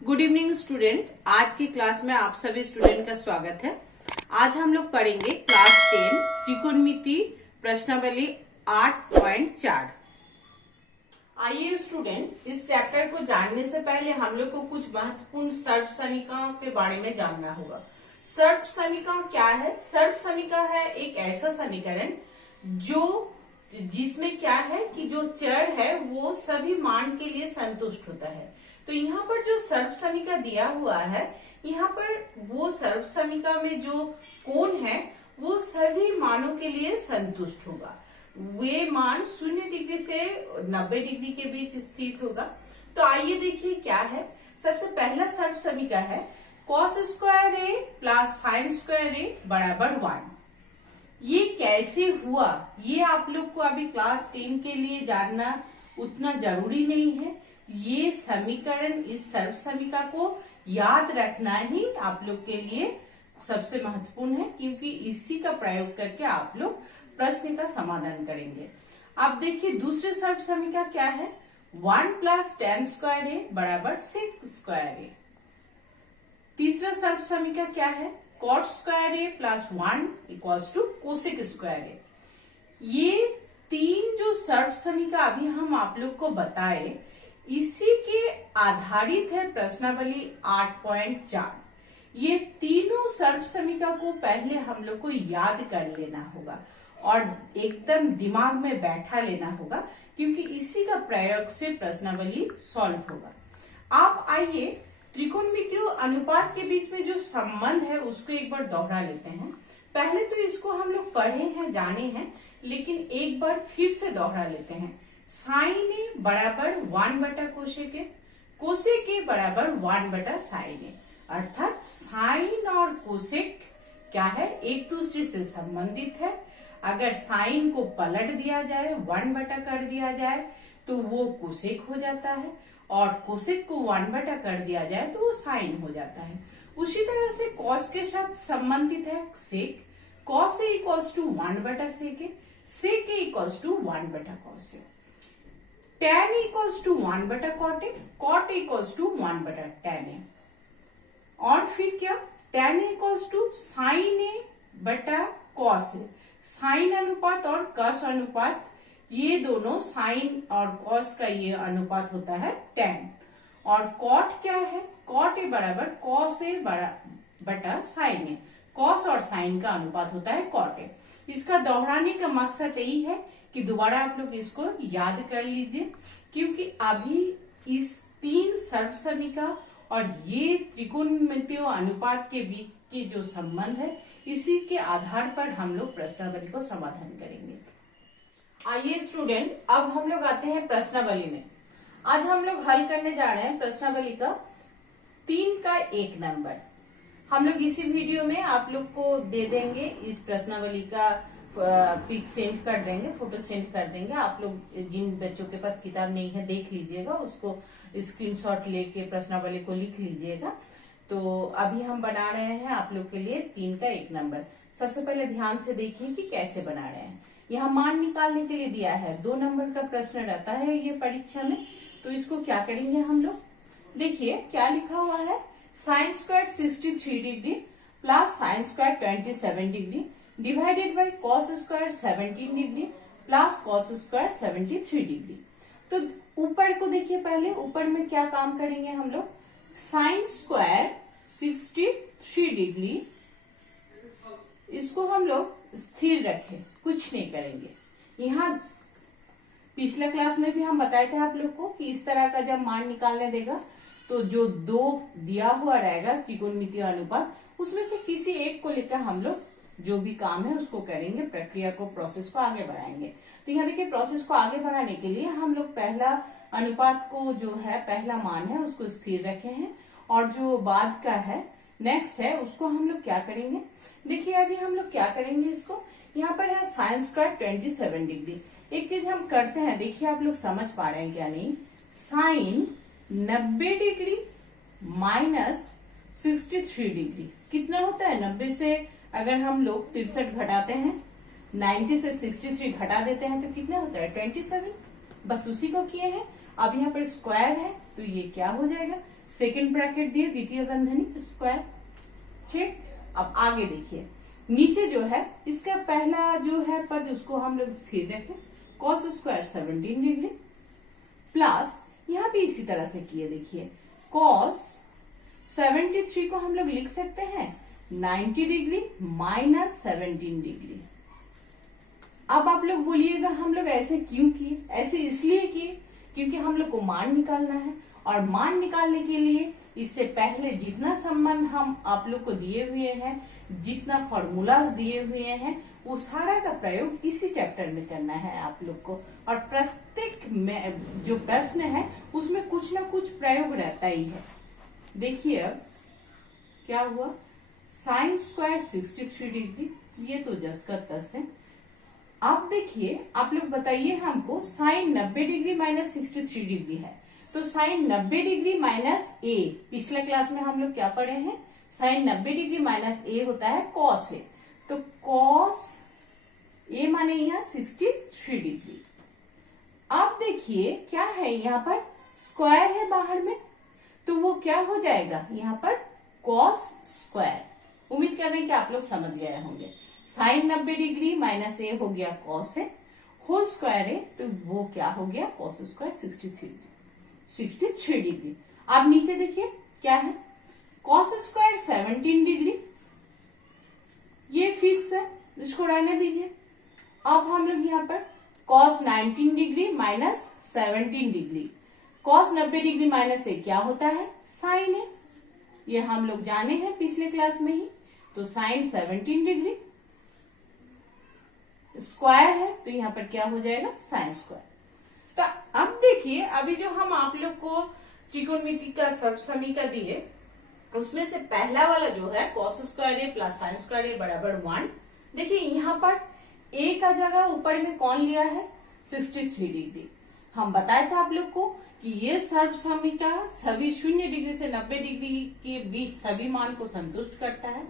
Good evening student. आज की class में आप सभी स्टूडेंट का स्वागत है। आज हम लोग पढ़ेंगे क्लास 10 त्रिकोणमिति प्रश्नावली 8.4। आइए स्टूडेंट, इस चैप्टर को जानने से पहले हम लोग को कुछ महत्वपूर्ण सर्व समीकरणों के बारे में जानना होगा। सर्व समीकरण क्या है? सर्व समीकरण है एक ऐसा समीकरण जिसमें क्या है कि जो चर है वो सभी मान के लिए संतुष्ट होता है। तो यहाँ पर जो सर्व समीकरण दिया हुआ है, यहाँ पर वो सर्व समीकरण में जो कोण है वो सभी मानों के लिए संतुष्ट होगा। वे मान 0 डिग्री से 90 डिग्री के बीच स्थित होगा। तो आइए देखिए क्या है। सबसे पहला सर्व समीकरण है cos square A plus sine square ए बराबर 1। ये कैसे हुआ ये आप लोग को अभी क्लास 10 के लिए जानना उतना जरूरी नहीं है। ये समीकरण, इस सर्व समीकरण को याद रखना ही आप लोग के लिए सबसे महत्वपूर्ण है, क्योंकि इसी का प्रयोग करके आप लोग प्रश्न का समाधान करेंगे। अब देखिए दूसरे सर्व समीकरण क्या है। 1 प्लस tan स्क्वायर ए बराबर sec स्क्वायर ए। तीसरा सर्व समीकरण क्या है? cot square A plus 1 equals to cosec square A. ये तीन जो सर्व समीकरण अभी हम आप लोग को बताए, इसी के आधारित है प्रश्नावली 8.4। ये तीनों सर्व समीकरण को पहले हम लोग को याद कर लेना होगा और एकदम दिमाग में बैठा लेना होगा, क्योंकि इसी का प्रयोग से प्रश्नावली सॉल्व होगा। आप आइए त्रिकोणमितीय अनुपात के बीच में जो संबंध है उसको एक बार दोहरा लेते हैं। पहले तो इसको हम लोग पढ़े हैं, जाने हैं, लेकिन एक बार फिर से दोहरा लेते हैं। साइन ए बराबर 1 बटा कोसेक ए, कोसेक ए बराबर 1 बटा साइन ए। अर्थात साइन और कोसेक क्या है? एक दूसरे से संबंधित है। अगर साइन को पलट दिया जाए, 1 बटा कर दिया जाए तो वो कोसेक हो जाता है, और कोसेक को 1 बटा कर दिया जाए तो वो साइन हो जाता है। उसी तरह से कॉस के साथ संबंधित है सेक। कॉस ए इक्वल्स टू 1 बटा सेक ए, सेक ए इक्वल्स टू 1 बटा cos A. tan equals to 1 बटा cot A, cot equals to 1 बटा tan ए। और फिर क्या? tan equals to sine A बटा कॉस ए। साइन अनुपात और कॉस अनुपात, ये दोनों साइन और कॉस का ये अनुपात होता है tan। और कॉट क्या है? कॉट ए बराबर कॉस ए बटा साइन ए। कॉस और साइन का अनुपात होता है कॉट ए। इसका दोहराने का मकसद यही है कि दोबारा आप लोग इसको याद कर लीजिए, क्योंकि अभी इस तीन सर्व समीकरण और ये त्रिकोणमितीय अनुपात के बीच के जो संबंध है, इसी के आधार पर हम लोग प्रश्नावली को समाधान करेंगे। आइए स्टूडेंट, अब हम लोग आते हैं प्रश्नावली में। आज हम लोग हल करने जा रहे हैं प्रश्नावली का 3 का 1 नंबर। हम लोग इसी वीडियो में आप लोग को दे देंगे, इस प्रश्नावली का पिक सेंड कर देंगे, फोटो सेंड कर देंगे। आप लोग जिन बच्चों के पास किताब नहीं है देख लीजिएगा, उसको स्क्रीनशॉट लेके प्रश्नावली को लिख लीजिएगा। तो अभी हम बना रहे हैं आप लोग के लिए 3 का 1 नंबर। सबसे पहले ध्यान से देखिए कि कैसे बना रहे हैं। यहाँ मान निकालने के लिए दिया है, 2 नंबर का प्रश्न रहता है ये परीक्षा में। तो इसको क्या करेंगे हम लोग? देखिए क्या लिखा हुआ है। Sine square 63 degree plus sine square 27 degree divided by cos square 17 degree plus cos square 73 degree. तो ऊपर को देखिए, पहले ऊपर में क्या काम करेंगे हम लोग? साइन स्क्वायर 63 डिग्री, इसको हम लोग स्थिर रखें, कुछ नहीं करेंगे। यहाँ पिछले क्लास में भी हम बताए थे आप लोग को कि इस तरह का जब मान निकालने देगा तो जो 2 दिया हुआ रहेगा त्रिकोणमितीय अनुपात, उसमें से किसी एक को लेकर हम लोग जो भी काम है उसको करेंगे, प्रक्रिया को, प्रोसेस को आगे बढ़ाएंगे। तो यहाँ देखिए, प्रोसेस को आगे बढ़ाने के लिए हम लोग पहला अनुपात को जो है, पहला मान है उसको स्थिर रखे हैं, और जो बाद का है नेक्स्ट है उसको हम लोग क्या करेंगे? देखिए अभी हम लोग क्या करेंगे, इसको यहाँ पर है साइन स्क्वायर 27 डिग्री। एक चीज हम करते हैं, देखिए आप लोग समझ पा रहे हैं क्या नहीं। साइन 90 डिग्री माइनस 63 डिग्री कितना होता है? 90 से अगर हम लोग 63 घटाते हैं, 90 से 63 घटा देते हैं तो कितना होता है? 27। बस उसी को किए हैं। अब यहाँ पर स्क्वायर है तो ये क्या हो जाएगा? सेकेंड ब्रैकेट दिए, द्वितीय बंधनी स्क्वायर। ठीक, अब आगे देखिए, नीचे जो है इसका पहला जो है पद उसको हम लोग स्थिर रखें, कॉस स्क्वायर 17 डिग्री प्लस, यहाँ भी इसी तरह से किए, देखिए कॉस 73 को हम लोग लिख सकते हैं 90 डिग्री माइनस 17 डिग्री। अब आप लोग बोलिएगा हम लोग ऐसे क्यों किए? ऐसे इसलिए किए क्योंकि हम लोग को मान निकालना है, और मान निकालने के लिए इससे पहले जितना संबंध हम आप लोग को दिए हुए हैं, जितना फॉर्मूलाज दिए हुए हैं, वो सारा का प्रयोग इसी चैप्टर में करना है आप लोग को। और प्रत्येक में जो प्रश्न है उसमें कुछ ना कुछ प्रयोग रहता ही है। देखिए अब क्या हुआ, साइन स्क्वायर 63 डिग्री, ये तो जस का तस है। आप देखिए, आप लोग बताइए हमको, साइन 90 डिग्री माइनस 63 डिग्री है, तो साइन 90 डिग्री माइनस ए, पिछले क्लास में हम लोग क्या पढ़े हैं, साइन 90 डिग्री माइनस ए होता है कॉस ए, तो कॉस ए माने यहाँ 63 डिग्री। अब देखिए क्या है, यहाँ पर स्क्वायर है बाहर में, तो वो क्या हो जाएगा यहाँ पर कॉस स्क्वायर। उम्मीद कर रहे हैं कि आप लोग समझ गए होंगे। साइन 90 डिग्री माइनस ए हो गया कॉस ए, होल स्क्वायर है तो वो क्या हो गया कॉस स्क्वायर 63 डिग्री। अब नीचे देखिए क्या है, कॉस स्क्वायर 17 डिग्री, ये फिक्स है, इसको रहने दीजिए। अब हम लोग यहाँ पर cos 19 degree minus 17 degree, cos 90 degree minus A क्या होता है, साइन है, ये हम लोग जाने हैं पिछले क्लास में ही। तो साइन 17 डिग्री स्क्वायर है, तो यहाँ पर क्या हो जाएगा साइन स्क्वायर। तो अब देखिए, अभी जो हम आप लोग को त्रिकोणमिति का सर्वसमीका दिए, उसमें से पहला वाला जो है cos square A plus sine square ए बराबर 1। देखिए यहाँ पर ए का जगह ऊपर में कौन लिया है 63 डिग्री। हम बताए थे आप लोग को कि ये सर्वसमीका सभी 0 डिग्री से 90 डिग्री के बीच सभी मान को संतुष्ट करता है।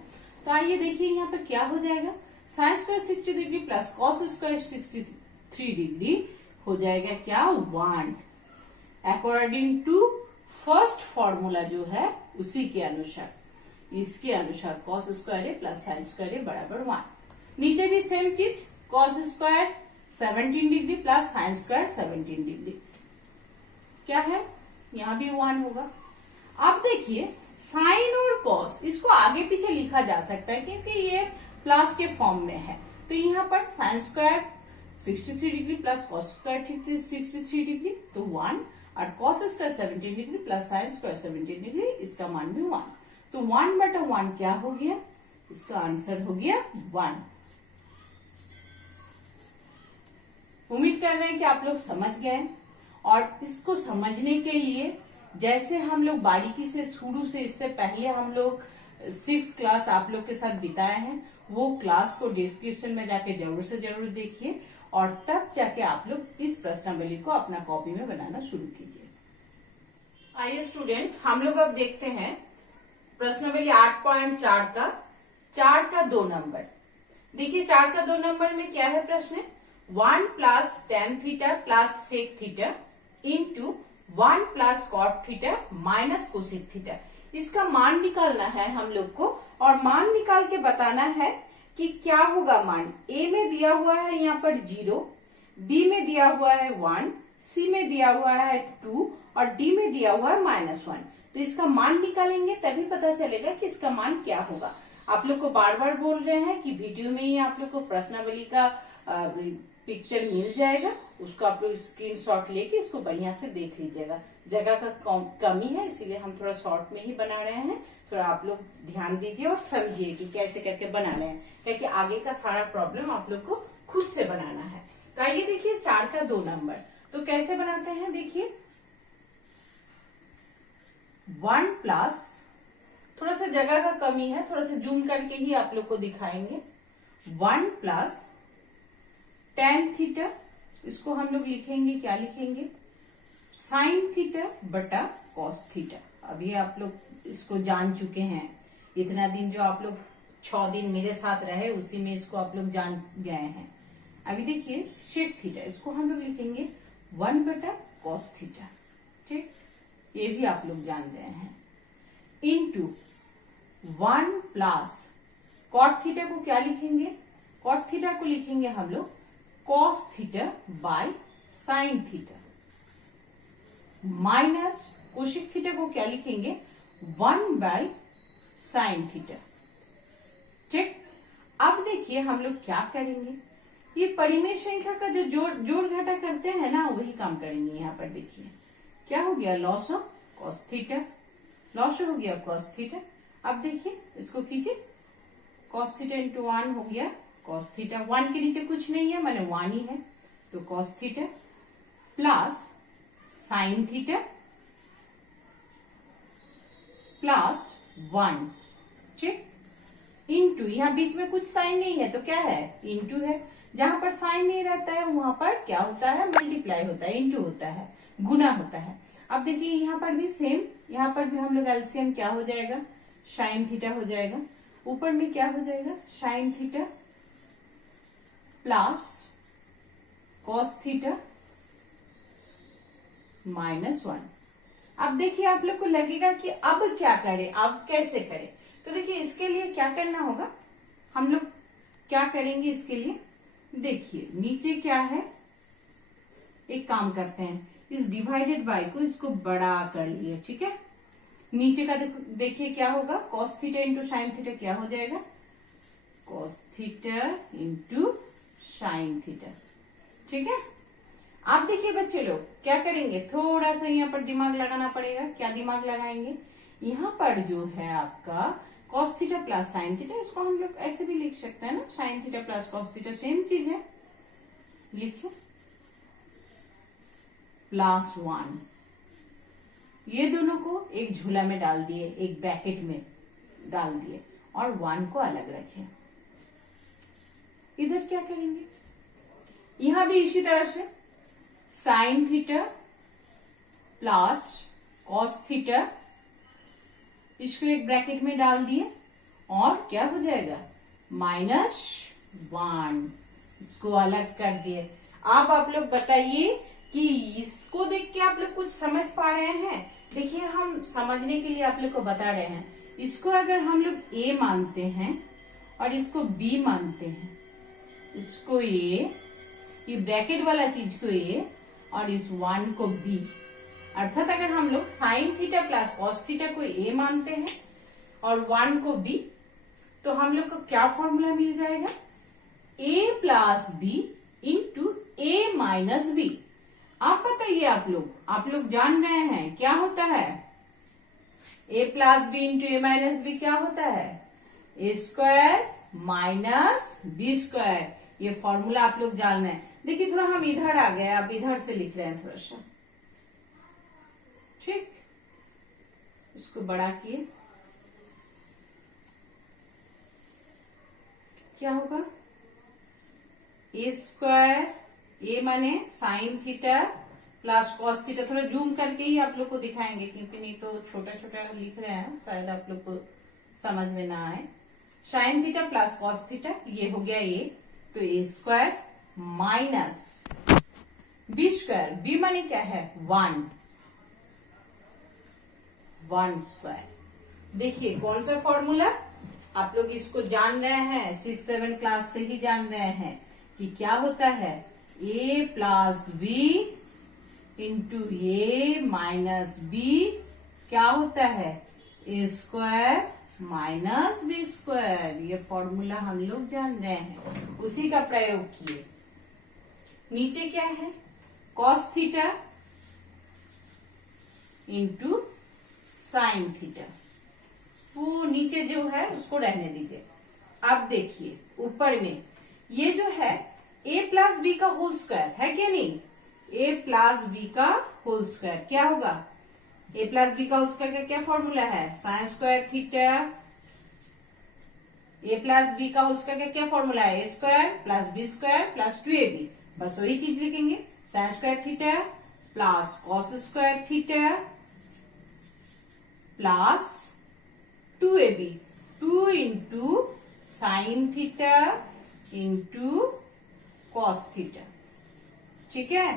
तो आइए देखिए यहाँ पर क्या हो जाएगा, sine square 60 degree plus cos square 63 degree हो जाएगा क्या 1, अकॉर्डिंग टू फर्स्ट फॉर्मूला जो है उसी के अनुसार, इसके अनुसार cos square A plus sine square ए बराबर 1। नीचे भी सेम चीज, cos square 17 degree plus sine square 17 degree क्या है, यहाँ भी 1 होगा। अब देखिए साइन और कॉस इसको आगे पीछे लिखा जा सकता है क्योंकि ये प्लस के फॉर्म में है। तो यहाँ पर sine square 63 degree plus cos square 63 degree तो 1, और cos square 17 degree plus sine square 17 degree, इसका मान भी 1। तो 1/1 क्या हो गया, इसका आंसर हो गया 1। उम्मीद कर रहे हैं कि आप लोग समझ गए, और इसको समझने के लिए जैसे हम लोग बारीकी से शुरू से, इससे पहले हम लोग 6th क्लास आप लोग के साथ बिताए हैं, वो क्लास को डिस्क्रिप्शन में जाके जरूर से जरूर देखिए, और तब जाके आप लोग इस प्रश्नावली को अपना कॉपी में बनाना शुरू कीजिए। आइए स्टूडेंट, हम लोग अब देखते हैं प्रश्नावली 8.4 का 4 का 2 नंबर। देखिए 4 का 2 नंबर में क्या है प्रश्न, 1 plus tan theta plus sec theta into 1 plus cot theta minus cosec theta, इसका मान निकालना है हम लोग को, और मान निकाल के बताना है कि क्या होगा मान। ए में दिया हुआ है यहाँ पर 0, बी में दिया हुआ है 1, सी में दिया हुआ है 2 और डी में दिया हुआ है -1। तो इसका मान निकालेंगे तभी पता चलेगा कि इसका मान क्या होगा। आप लोग को बार बार बोल रहे हैं कि वीडियो में ही आप लोग को प्रश्नावली का पिक्चर मिल जाएगा, उसको आप लोग स्क्रीनशॉट लेके इसको बढ़िया से देख लीजिएगा। जगह का कमी है इसीलिए हम थोड़ा शॉर्ट में ही बना रहे हैं, थोड़ा आप लोग ध्यान दीजिए और समझिए कि कैसे करके बना रहे हैं, क्योंकि आगे का सारा प्रॉब्लम आप लोग को खुद से बनाना है। तो आइए देखिए 4 का 2 नंबर, तो कैसे बनाते हैं, देखिए 1 प्लस, थोड़ा सा जगह का कमी है, थोड़ा सा जूम करके ही आप लोग को दिखाएंगे। 1 प्लस tan थीटा, इसको हम लोग लिखेंगे, क्या लिखेंगे, साइन थीटा बटा कॉस थीटा। अभी आप लोग इसको जान चुके हैं, इतना दिन जो आप लोग 6 दिन मेरे साथ रहे उसी में इसको आप लोग जान गए हैं। अभी देखिए सेक थीटा, इसको हम लोग लिखेंगे 1 बटा कॉस थीटा। ठीक, ये भी आप लोग जान रहे हैं, इंटू 1 प्लस कॉट थीटा को क्या लिखेंगे, कॉट थीटा को लिखेंगे हम लोग cos theta by sine theta, minus cosec theta को क्या लिखेंगे 1 बाय साइन थीटा। ठीक, अब देखिए हम लोग क्या करेंगे, ये परिमेय संख्या का जो जोड़ घटा करते हैं ना, वही काम करेंगे। यहाँ पर देखिए क्या हो गया, loss of cos theta, loss हो गया कॉस थीटा। अब देखिए इसको कीजिए, कॉस थीटा इंटू 1 हो गया कॉस थीटा, 1 के नीचे कुछ नहीं है माने 1 ही है, तो cos theta plus sign theta plus 1, ठीक, इंटू, यहाँ बीच में कुछ साइन नहीं है तो क्या है, इंटू है। जहां पर साइन नहीं रहता है वहां पर क्या होता है, मल्टीप्लाई होता है, इंटू होता है, गुना होता है। अब देखिए यहाँ पर भी सेम, यहाँ पर भी हम लोग एलसीएम क्या हो जाएगा, साइन थीटा हो जाएगा, ऊपर में क्या हो जाएगा, sign theta plus cos theta minus 1। अब देखिए आप लोग को लगेगा कि अब क्या करें, अब कैसे करें, तो देखिए इसके लिए क्या करना होगा, हम लोग क्या करेंगे इसके लिए, देखिए नीचे क्या है, एक काम करते हैं, इस डिवाइडेड बाय को इसको बड़ा कर लिए, ठीक है, नीचे का देखिए क्या होगा, cos theta into sine theta क्या हो जाएगा, cos theta into sine theta, ठीक है। आप देखिए बच्चे लोग क्या करेंगे, थोड़ा सा यहाँ पर दिमाग लगाना पड़ेगा, क्या दिमाग लगाएंगे, यहाँ पर जो है आपका cos theta plus sine theta, इसको हम लोग ऐसे भी लिख सकते हैं ना, sign theta plus cos theta same चीज है, लिखिए प्लस 1, ये दोनों को एक झूला में डाल दिए, एक ब्रैकेट में डाल दिए और 1 को अलग रखे। इधर क्या करेंगे, यहां भी इसी तरह से sign theta plus cos theta, इसको एक ब्रैकेट में डाल दिए और क्या हो जाएगा, माइनस 1, इसको अलग कर दिए। अब आप लोग बताइए कि इसको देख के आप लोग कुछ समझ पा रहे हैं, देखिए हम समझने के लिए आप लोग को बता रहे हैं, इसको अगर हम लोग ए मानते हैं और इसको बी मानते हैं, इसको ए, ये ब्रैकेट वाला चीज को ए और इस 1 को बी, अर्थात अगर हम लोग sign theta plus cos theta को ए मानते हैं और 1 को बी, तो हम लोग को क्या फॉर्मूला मिल जाएगा, ए प्लस बी इंटू ए माइनस बी। आप बताइए, आप लोग जान रहे हैं क्या होता है, ए प्लस बी इंटू ए माइनस बी क्या होता है, ए स्क्वायर माइनस बी स्क्वायर, ये फॉर्मूला आप लोग जान रहे हैं। देखिए थोड़ा हम इधर आ गए, अब इधर से लिख रहे हैं थोड़ा सा, ठीक, इसको बड़ा किए, क्या होगा, ए स्क्वायर, ए माने sign theta plus cos theta, थोड़ा जूम करके ही आप लोग को दिखाएंगे क्योंकि नहीं तो छोटा छोटा लिख रहे हैं, शायद आप लोग को समझ में ना आए। Sine theta plus cos theta, ये हो गया ए, तो A square minus B square, B माने क्या है 1 स्क्वायर। देखिए कौन सा फॉर्मूला, आप लोग इसको जान रहे हैं, 6-7 क्लास से ही जान रहे हैं कि क्या होता है, ए प्लस बी इंटू ए माइनस बी क्या होता है, ए स्क्वायर माइनस बी स्क्वायर, ये फॉर्मूला हम लोग जान रहे हैं, उसी का प्रयोग किए। नीचे क्या है, cos theta into sine theta, वो नीचे जो है उसको रहने दीजिए। अब देखिए ऊपर में ये जो है a प्लस बी का होल स्क्वायर है क्या नहीं, a प्लस बी का होल स्क्वायर क्या होगा, a प्लस बी का होल स्क्वायर का क्या फॉर्मूला है, sine square theta, a plus B का होल स्क्वायर का क्या फॉर्मूला है, a square plus B square plus 2ab, बस वही चीज लिखेंगे, sine square theta plus cos square theta plus 2ab, 2 into sine theta into cos theta, ठीक है।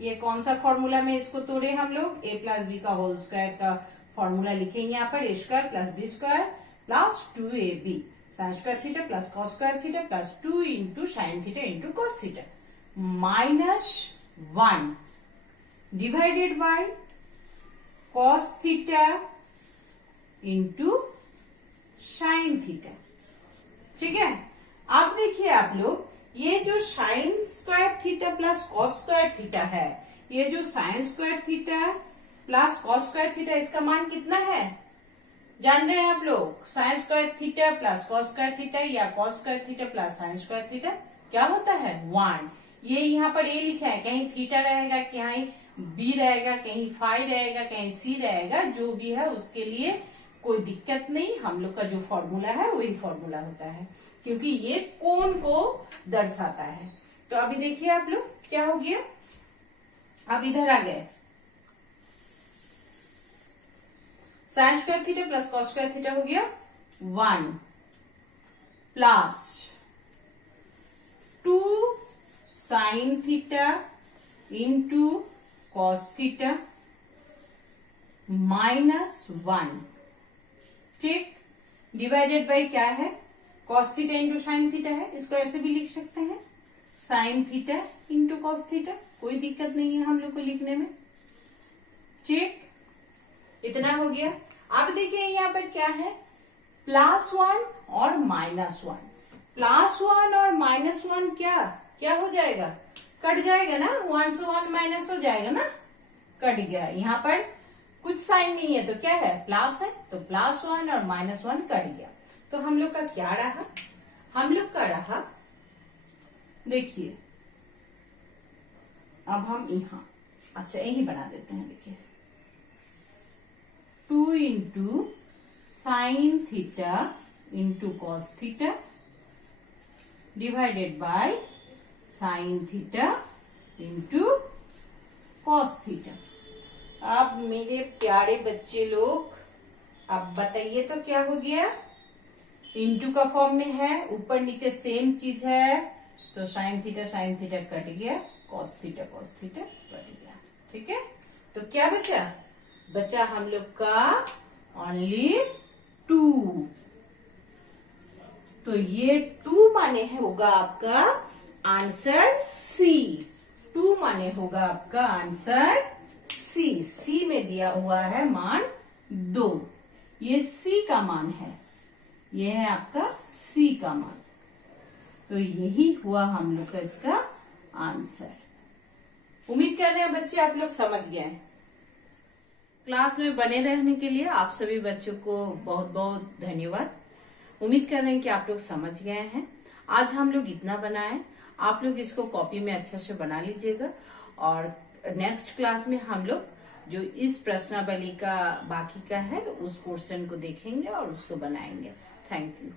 ये कौन सा फॉर्मूला में इसको तोड़े हम लोग, a प्लस बी का होल स्क्वायर का फॉर्मूला लिखेंगे यहाँ पर, a square plus B square plus 2ab sine square theta plus cos square theta plus 2 into sine theta into cos theta minus 1 divided by cos theta into sine theta. ठीक है, अब देखिए आप लोग, ये जो sine square theta plus cos square theta है, ये जो sine square theta plus cos square theta, इसका मान कितना है जान रहे हैं आप लोग? Sine square theta plus cos square theta या cos square theta plus sine square theta क्या होता है 1। ये यहाँ पर ए लिखा है, कहीं थीटा रहेगा, कहीं बी रहेगा, कहीं फाई रहेगा, कहीं सी रहेगा, जो भी है उसके लिए कोई दिक्कत नहीं, हम लोग का जो फॉर्मूला है वही फॉर्मूला होता है, क्योंकि ये कोण को दर्शाता है। तो अभी देखिए आप लोग क्या हो गया, अब इधर आ गए, sign square theta plus cos square theta हो गया 1 plus 2 sign theta into cos theta minus 1। ठीक, डिवाइडेड बाय क्या है, cos theta into sine theta है, इसको ऐसे भी लिख सकते हैं, sign theta into cos theta, कोई दिक्कत नहीं है हम लोग को लिखने में। ठीक, इतना हो गया। अब देखिए यहाँ पर क्या है, +1 और -1, +1 और -1 क्या हो जाएगा, कट जाएगा ना, 1 से 1 माइनस हो जाएगा ना, कट गया। यहाँ पर कुछ साइन नहीं है तो क्या है, प्लस है, तो +1 और -1 कट गया। तो हम लोग का क्या रहा, हम लोग का रहा, देखिए अब हम यहाँ, अच्छा यही बना देते हैं, देखिए 2 into sine theta into cos theta divided by sine theta into cos theta. अब मेरे प्यारे बच्चे लोग, अब बताइए तो क्या हो गया, इंटू का फॉर्म में है, ऊपर नीचे सेम चीज है, तो साइन थीटा कट गया, कॉस थीटा कट गया। ठीक है, तो क्या बचा हम लोग का ओनली 2। तो ये 2 माने होगा आपका आंसर सी, 2 माने होगा आपका आंसर सी। सी में दिया हुआ है मान 2, ये सी का मान है, ये है आपका सी का मान। तो यही हुआ हम लोग का इसका आंसर। उम्मीद कर रहे हैं बच्चे आप लोग समझ गए हैं। क्लास में बने रहने के लिए आप सभी बच्चों को बहुत बहुत धन्यवाद। उम्मीद कर रहे हैं कि आप लोग समझ गए हैं। आज हम लोग इतना बनाए, आप लोग इसको कॉपी में अच्छा से बना लीजिएगा, और नेक्स्ट क्लास में हम लोग जो इस प्रश्नावली का बाकी का है उस पोर्शन को देखेंगे और उसको बनाएंगे। Thank you.